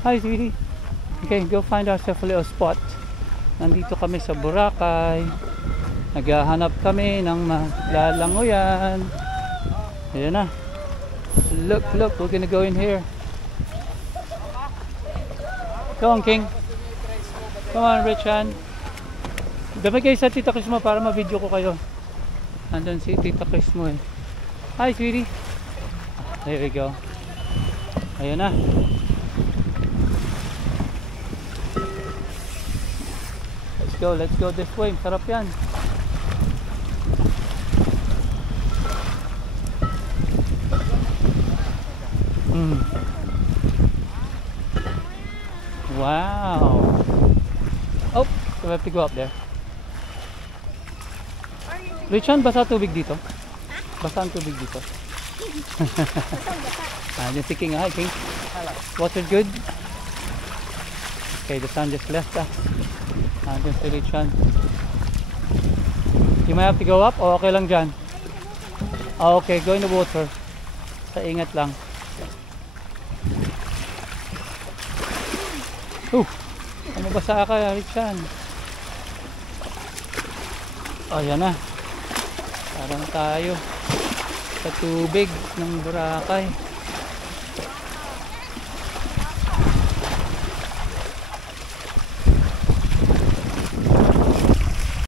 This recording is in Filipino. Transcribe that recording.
Hi, sweetie. Okay, go find ourselves a little spot. Nandito kami sa Boracay. Naghahanap kami ng malalangoyan. Ayan na. Look, look, we're gonna go in here. Come on, King. Come on, Richan. Dami kayo sa Tita Chris mo para ma-video ko kayo. Andun si Tita Chris mo eh. Hi, sweetie. There we go. Ayun na. Let's go this way. Sarap yan. Wow. Oh, we have to go up there. Richan, basa tubig dito? Basa ang tubig dito. Just si King. Hi, King. Water good? Okay, the sun just left us. Just si Richan. You might have to go up o okay lang dyan? Okay, go in the water. Sa ingat lang. Mabasa ka, Richan. Ayan na. Parang tayo sa tubig ng Boracay.